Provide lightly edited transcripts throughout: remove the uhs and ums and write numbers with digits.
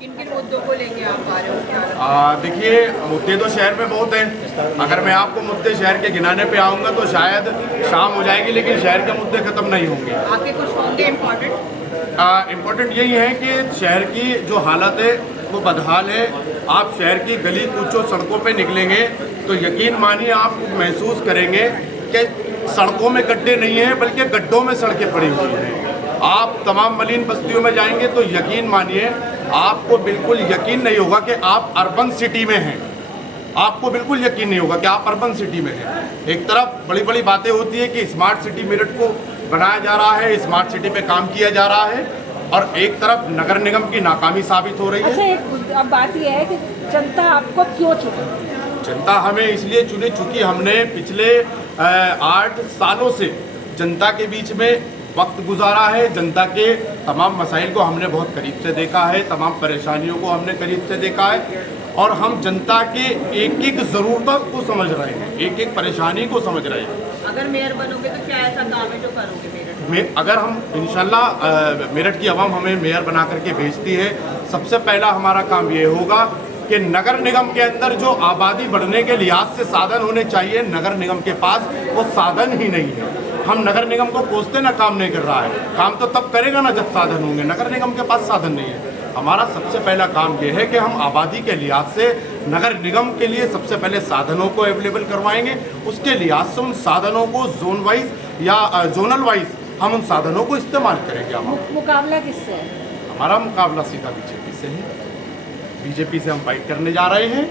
किन किन मुद्दों को लेके आप आ रहे हो, क्या लगता है? देखिए, मुद्दे तो शहर में बहुत हैं। अगर मैं आपको मुद्दे शहर के गिनाने पे आऊँगा तो शायद शाम हो जाएगी, लेकिन शहर के मुद्दे ख़त्म नहीं होंगे। आपके कुछ होंगे इम्पोर्टेंट? इम्पोर्टेंट यही है कि शहर की जो हालत है वो बदहाल है। आप शहर की गली कूचों सड़कों पे निकलेंगे तो यकीन मानिए आप महसूस करेंगे कि सड़कों में गड्ढे नहीं हैं, बल्कि गड्ढों में सड़कें पड़ी हुई हैं। आप तमाम मलिन बस्तियों में जाएंगे तो यकीन मानिए आपको बिल्कुल यकीन नहीं होगा कि आप अर्बन सिटी में हैं। आपको बिल्कुल यकीन नहीं होगा कि आप अर्बन सिटी में हैं। एक तरफ बड़ी बड़ी बातें होती है कि स्मार्ट सिटी मेरठ को बनाया जा रहा है, स्मार्ट सिटी पे काम किया जा रहा है, और एक तरफ नगर निगम की नाकामी साबित हो रही है। अच्छा, एक अब बात यह है कि जनता आपको क्यों चुने? जनता हमें इसलिए चुनी चूंकि हमने पिछले 8 सालों से जनता के बीच में वक्त गुजारा है। जनता के तमाम मसाइल को हमने बहुत करीब से देखा है, तमाम परेशानियों को हमने करीब से देखा है, और हम जनता के एक एक ज़रूरतों को समझ रहे हैं, एक एक परेशानी को समझ रहे हैं। अगर मेयर बनोगे तो क्या ऐसा काम है जो करोगे मेरठ में? अगर हम इंशाल्लाह मेरठ की आवाम हमें मेयर बना करके भेजती है, सबसे पहला हमारा काम ये होगा कि नगर निगम के अंदर जो आबादी बढ़ने के लिहाज से साधन होने चाहिए, नगर निगम के पास वो साधन ही नहीं है। हम नगर निगम को कोसते ना काम नहीं कर रहा है, काम तो तब करेगा ना जब साधन होंगे। नगर निगम के पास साधन नहीं है। हमारा सबसे पहला काम ये है कि हम आबादी के लिहाज से नगर निगम के लिए सबसे पहले साधनों को अवेलेबल करवाएंगे। उसके लिहाज से उन साधनों को जोन वाइज या जोनल वाइज हम उन साधनों को इस्तेमाल करेंगे। हम मुकाबला किससे है? हमारा मुकाबला सीधा बीजेपी से है। बीजेपी से हम फाइट करने जा रहे हैं।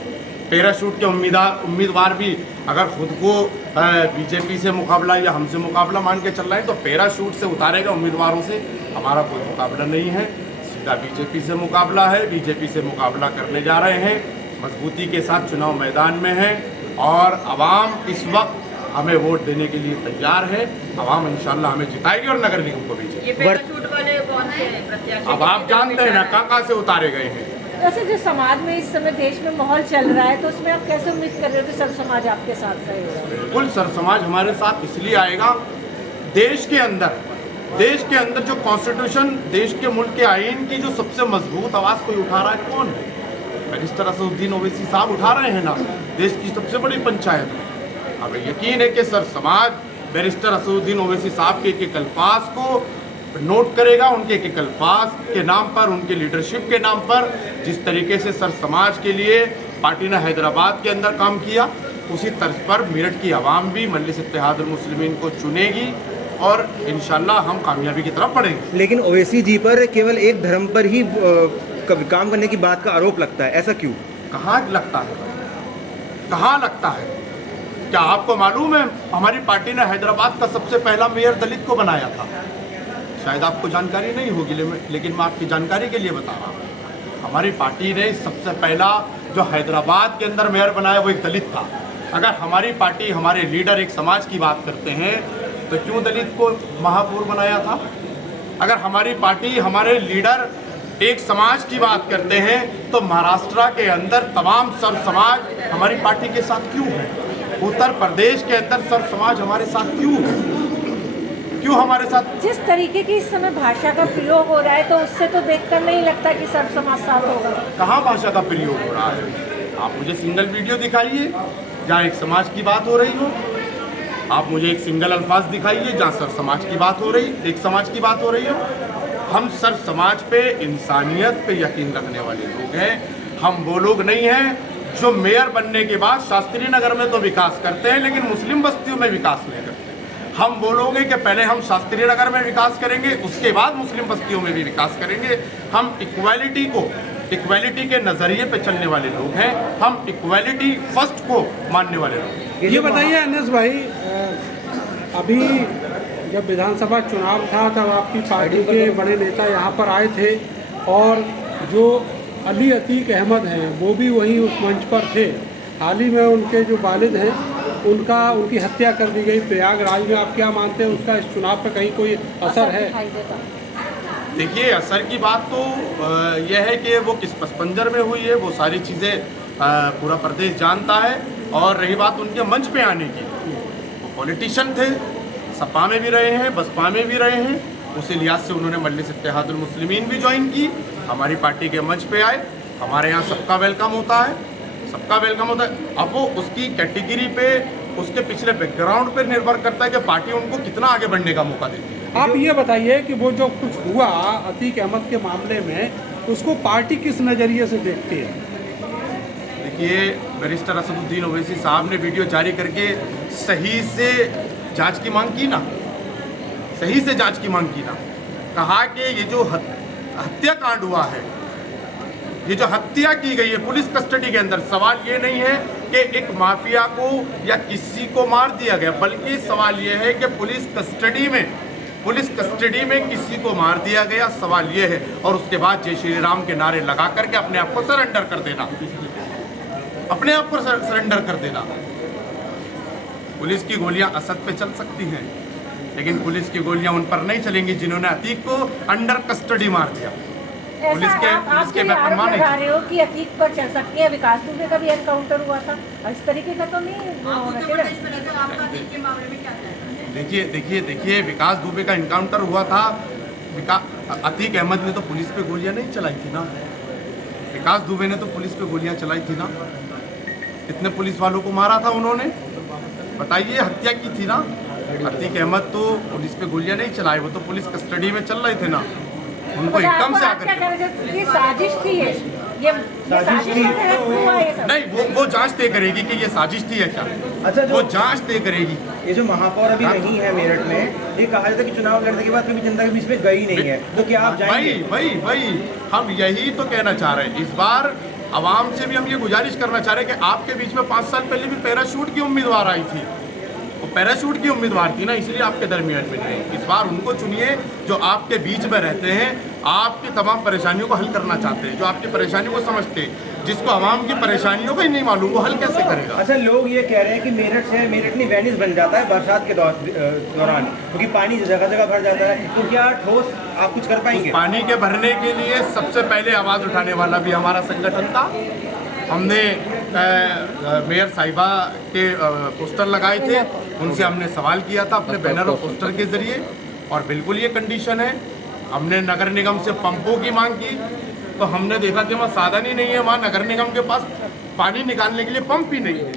पैराशूट के उम्मीदवार भी अगर खुद को बीजेपी से मुकाबला या हमसे मुकाबला मान के चल रहे हैं तो पैराशूट से उतारेगा उम्मीदवारों से। हमारा कोई मुकाबला नहीं है, सीधा बीजेपी से मुकाबला है। बीजेपी से मुकाबला करने जा रहे हैं, मजबूती के साथ चुनाव मैदान में है, और आवाम इस वक्त हमें वोट देने के लिए तैयार है। आवाम इंशाल्लाह हमें जिताएगी और नगर निगम को भेजेगी। ये पैराशूट वाले कौन से हैं प्रत्याशी? अब आप जानते हैं ना कहाँ से उतारे गए हैं। वैसे जो समाज में इस समय देश में माहौल चल रहा है तो उसमें आप कैसे उम्मीद कर रहे हो कि सब समाज आपके साथ रहेगा? बिल्कुल सर, समाज हमारे साथ इसलिए आएगा, देश के अंदर जो कॉन्स्टिट्यूशन, देश के मुल्क के आईन की जो सबसे मजबूत आवाज़ कोई उठा रहा है, कौन है? बैरिस्टर असदुद्दीन ओवैसी साहब उठा रहे हैं ना, देश की सबसे बड़ी पंचायत में। हमें यकीन है कि सर समाज बैरिस्टर असदुद्दीन ओवैसी साहब के एक अल्फाज को नोट करेगा, उनके एक अल्फाज के नाम पर, उनके लीडरशिप के नाम पर। जिस तरीके से सर समाज के लिए पार्टी ने हैदराबाद के अंदर काम किया, उसी तर्ज पर मेरठ की आवाम भी मजलिस इत्तेहादुल मुस्लिमीन को चुनेगी और इंशाल्लाह हम कामयाबी की तरफ बढ़ेंगे। लेकिन ओवैसी जी पर केवल एक धर्म पर ही काम करने की बात का आरोप लगता है, ऐसा क्यों? कहाँ लगता है? कहाँ लगता है? क्या आपको मालूम है हमारी पार्टी ने हैदराबाद का सबसे पहला मेयर दलित को बनाया था? शायद आपको जानकारी नहीं होगी, लेकिन मैं आपकी जानकारी के लिए बता रहा हूँ। हमारी पार्टी ने सबसे पहला जो हैदराबाद के अंदर मेयर बनाया वो एक दलित था। अगर हमारी पार्टी, हमारे लीडर एक समाज की बात करते हैं तो क्यों दलित को महापौर बनाया था? अगर हमारी पार्टी, हमारे लीडर एक समाज की बात करते हैं तो महाराष्ट्र के अंदर तमाम सर समाज हमारी पार्टी के साथ क्यों है? उत्तर प्रदेश के अंदर सर समाज हमारे साथ क्यों है? क्यों हमारे साथ? जिस तरीके की इस समय भाषा का प्रयोग हो रहा है तो उससे तो देखकर नहीं लगता कि सब समाज साथ होगा। कहाँ भाषा का प्रयोग हो रहा है? आप मुझे सिंगल वीडियो दिखाइए जहाँ एक समाज की बात हो रही हो। आप मुझे एक सिंगल अल्फाज दिखाइए जहाँ सर समाज की बात हो रही, एक समाज की बात हो रही हो। हम सर समाज पे, इंसानियत पे यकीन रखने वाले लोग हैं। हम वो लोग नहीं हैं जो मेयर बनने के बाद शास्त्री नगर में तो विकास करते हैं लेकिन मुस्लिम बस्तियों में विकास नहीं करते। हम वो लोग हैं कि पहले हम शास्त्री नगर में विकास करेंगे, उसके बाद मुस्लिम बस्तियों में भी विकास करेंगे। हम इक्वालिटी के नज़रिए पे चलने वाले लोग हैं। हम इक्वालिटी फर्स्ट को मानने वाले लोग हैं। ये बताइए अनस भाई, अभी जब विधानसभा चुनाव था तब आपकी पार्टी के बड़े नेता यहाँ पर आए थे और जो अली अतीक अहमद हैं वो भी वहीं उस मंच पर थे। हाल ही में उनके जो वालिद हैं उनकी हत्या कर दी गई प्रयागराज में। आप क्या मानते हैं उसका इस चुनाव पर कहीं कोई असर है? देखिए, असर की बात तो यह है कि वो किस पसपंजर में हुई है, वो सारी चीज़ें पूरा प्रदेश जानता है। और रही बात उनके मंच पे आने की, वो पॉलिटिशियन थे, सपा में भी रहे हैं, बसपा में भी रहे हैं। उसी लिहाज से उन्होंने मजलिस इत्तेहादुल मुस्लिमीन भी ज्वाइन की। हमारी पार्टी के मंच पे आए, हमारे यहाँ सबका वेलकम होता है, सबका वेलकम होता है। अब वो उसकी कैटेगरी पे, उसके पिछले बैकग्राउंड पे निर्भर करता है कि पार्टी उनको कितना आगे बढ़ने का मौका देती है। आप ये बताइए कि वो जो कुछ हुआ अतीक अहमद के मामले में, उसको पार्टी किस नज़रिए से देखती है? देखिए, बैरिस्टर असदुद्दीन ओवैसी साहब ने वीडियो जारी करके सही से जांच की मांग की ना, सही से जांच की मांग की ना। कहा कि ये जो हत्याकांड हुआ है, ये जो हत्या की गई है पुलिस कस्टडी के अंदर, सवाल ये नहीं है कि एक माफिया को या किसी को मार दिया गया, बल्कि सवाल ये है कि पुलिस कस्टडी में किसी को मार दिया गया। सवाल ये है, और उसके बाद जय श्री राम के नारे लगा करके अपने आप को सरेंडर कर देना, अपने आप को सरेंडर कर देना। पुलिस की गोलियां असद पे चल सकती हैं, लेकिन पुलिस की गोलियां उन पर नहीं चलेंगी जिन्होंने अतीक को अंडर कस्टडी मार दिया। पुलिस के वेपन माने लगा रहे हो कि अतीक पर चल सकती है। विकास दुबे का भी एनकाउंटर हुआ था, इस तरीके का तो नहीं होना चाहिए। आपका अतीक के मामले में क्या कहना है? देखिए, विकास दुबे का इनकाउंटर हुआ था। अतीक अहमद ने तो पुलिस पे गोलियां नहीं चलाई थी ना, विकास दुबे ने तो पुलिस पे गोलियां चलाई थी ना। कितने पुलिस वालों को मारा था उन्होंने, बताइए? हत्या की थी ना। अतीक अहमद तो पुलिस पे गोलियां नहीं चलाए, वो तो पुलिस कस्टडी में चल रहे थे ना, उनको एकदम से आकर ये साजिश थी, ये साजिश थी। नहीं, वो जांच तय करेगी कि ये साजिश थी या क्या। अच्छा, वो जांच तय करेगी। ये जो महापौर अभी नहीं है मेरठ में, ये कहा जाता है कि चुनाव लड़ने के बाद कभी जनता के बीच में गई नहीं है, तो क्या आप जाएंगे? वही हम यही तो कहना चाह रहे हैं। इस बार आवाम से भी हम ये गुजारिश करना चाह रहे हैं कि आपके बीच में 5 साल पहले भी पैराशूट की उम्मीदवार आई थी, वो पैराशूट की उम्मीदवार थी ना, इसलिए आपके दरमियान में नहीं। इस बार उनको चुनिए जो आपके बीच में रहते हैं, आपकी तमाम परेशानियों को हल करना चाहते हैं, जो आपकी परेशानियों को समझते हैं। जिसको आवाम की परेशानियों का ही नहीं मालूम, वो हल कैसे करेगा? अच्छा, लोग ये कह रहे हैं कि मेरठ नहीं वेनिस बन जाता है बरसात के दौरान, क्योंकि पानी जगह जगह भर जाता है। तो क्या ठोस आप कुछ कर पाएंगे? पानी के भरने के लिए सबसे पहले आवाज़ उठाने वाला भी हमारा संगठन था। हमने मेयर साहिबा के पोस्टर लगाए थे, उनसे हमने सवाल किया था अपने बैनर और पोस्टर के जरिए, और बिल्कुल ये कंडीशन है। हमने नगर निगम से पंपों की मांग की, तो हमने देखा कि वहाँ साधन ही नहीं है, वहाँ नगर निगम के पास पानी निकालने के लिए पंप ही नहीं है।